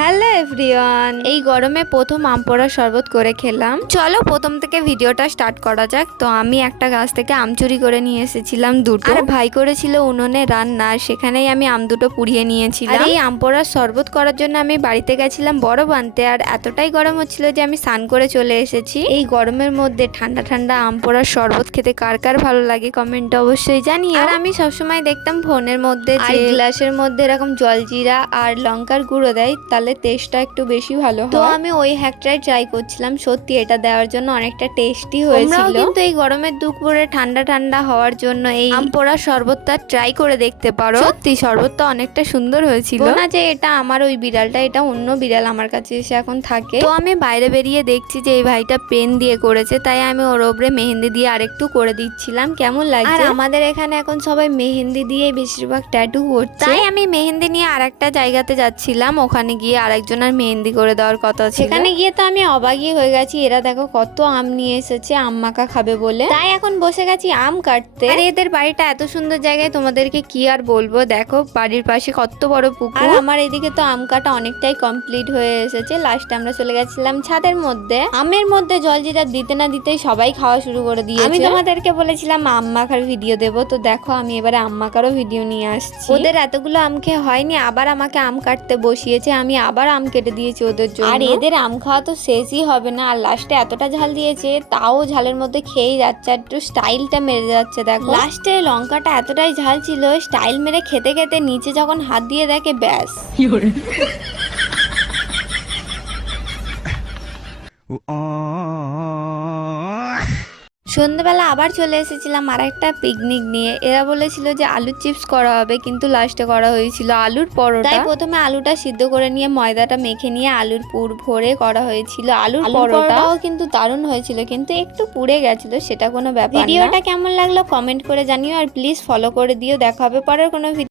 Hello everyone, এই গরমে প্রথম আম পোড়া শরবত করে খেলাম। চলো প্রথম থেকে ভিডিওটা স্টার্ট করা যাক। তো আমি একটা গাছ থেকে আম চুরি করে নিয়ে এসেছিলাম দুটো, আর ভাই করেছিল উনুনে রান্না, সেখানেই আমি আম দুটো পুড়িয়ে নিয়েছিলাম। আর এই আম পোড়ার শরবত করার জন্য আমি বাড়িতে গেছিলাম বরফ আনতে, আর এতটাই গরম হচ্ছিল যে আমি স্নান করে চলে এসেছি। এই গরমের মধ্যে ঠান্ডা ঠান্ডা আম পোড়ার শরবত খেতে কার কার ভালো লাগে কমেন্টে অবশ্যই জানিও। আর আমি সবসময় দেখতাম ফোনের মধ্যে যে গ্লাসের মধ্যে এরকম জলজিরা আর লঙ্কার গুঁড়ো দেয়, তাহলে টেস্টটা একটু বেশি ভালো হয়। তো আমি ওই হ্যাকটাই ট্রাই করছিলাম, সত্যি এটা দেওয়ার জন্য অনেকটা টেস্টি হয়েছিল। কিন্তু এই গরমের দুপুরে ঠান্ডা ঠান্ডা হওয়ার জন্য এই আম পোড়া শরবতটা ট্রাই করে দেখতে পারো। সত্যি শরবতটা অনেকটা সুন্দর হয়েছিল। না যে এটা আমার ওই বিড়ালটা, এটা অন্য বিড়াল আমার কাছে এসে এখন থাকে। তো আমি বাইরে বেরিয়ে দেখছি যে এই ভাইটা পেন দিয়ে করেছে, তাই আমি ওর ওপরে মেহেন্দি দিয়ে আরেকটু করে দিচ্ছিলাম কেমন লাগছে। আর আমাদের এখানে এখন সবাই মেহেন্দি দিয়ে বেশিরভাগ ট্যাটু করছে, তাই আমি মেহেন্দি নিয়ে আরেকটা জায়গাতে যাচ্ছিলাম। ওখানে গিয়ে আরেকজনের মেহেন্দি করে দেওয়ার কথা ছিল। সেখানে গিয়ে তো আমি অবাকই হয়ে গেছি, এরা দেখো কত আম নিয়ে এসেছে আম মাখা খাবে বলে। তাই এখন বসে গেছি আম কাটতে। আর এদের বাড়িটা এত সুন্দর জায়গায়, তোমাদেরকে কি আর বলবো। দেখো বাড়ির পাশে কত বড় পুকুর। আর আমার এদিকে তো আম কাটা অনেকটাই কমপ্লিট হয়ে এসেছে। লাস্টে আমরা চলে গেছিলাম ছাদের মধ্যে। আমের মধ্যে জলজিরা দিতে না দিতেই সবাই খাওয়া শুরু করে দিয়েছে। আমি তোমাদেরকে বলেছিলাম আম মাখার ভিডিও দেবো, তো দেখো আমি এবারে আম মাখারও ভিডিও নিয়ে আসছি। ওদের এতগুলো আম খেয়ে হয়নি, আবার আমাকে আম কাটতে বসিয়েছে। আমি আবার আম কেটে দিয়েছি ওদের জন্য। আর এদের আম খাওয়া তো শেষই হবে না। আর লাস্টে এতটা ঝাল দিয়েছে, তাও ঝালের মধ্যে খেয়েই যাচ্ছে, একটু স্টাইলটা মেরে যাচ্ছে। দেখো লাস্টে লঙ্কাটা এতটাই ঝাল ছিল, স্টাইল মেরে খেতে খেতে নিচে যখন হাত দিয়ে দেখে ব্যাস। সন্ধ্যাবেলা আবার চলে এসেছিলাম আর একটা পিকনিক নিয়ে। এরা বলেছিল যে আলুর চিপস করা হবে, কিন্তু লাস্টে করা হয়েছিল আলুর পরোটা। তাই প্রথমে আলুটা সিদ্ধ করে নিয়ে ময়দাটা মেখে নিয়ে আলুর পুর ভরে করা হয়েছিল আলুর পরোটাও, কিন্তু দারুণ হয়েছিল, কিন্তু একটু পুড়ে গেছিল, সেটা কোনো ব্যাপার না। ভিডিওটা কেমন লাগলো কমেন্ট করে জানিও, আর প্লিজ ফলো করে দিও। দেখা হবে পরের কোনো ভিডিও।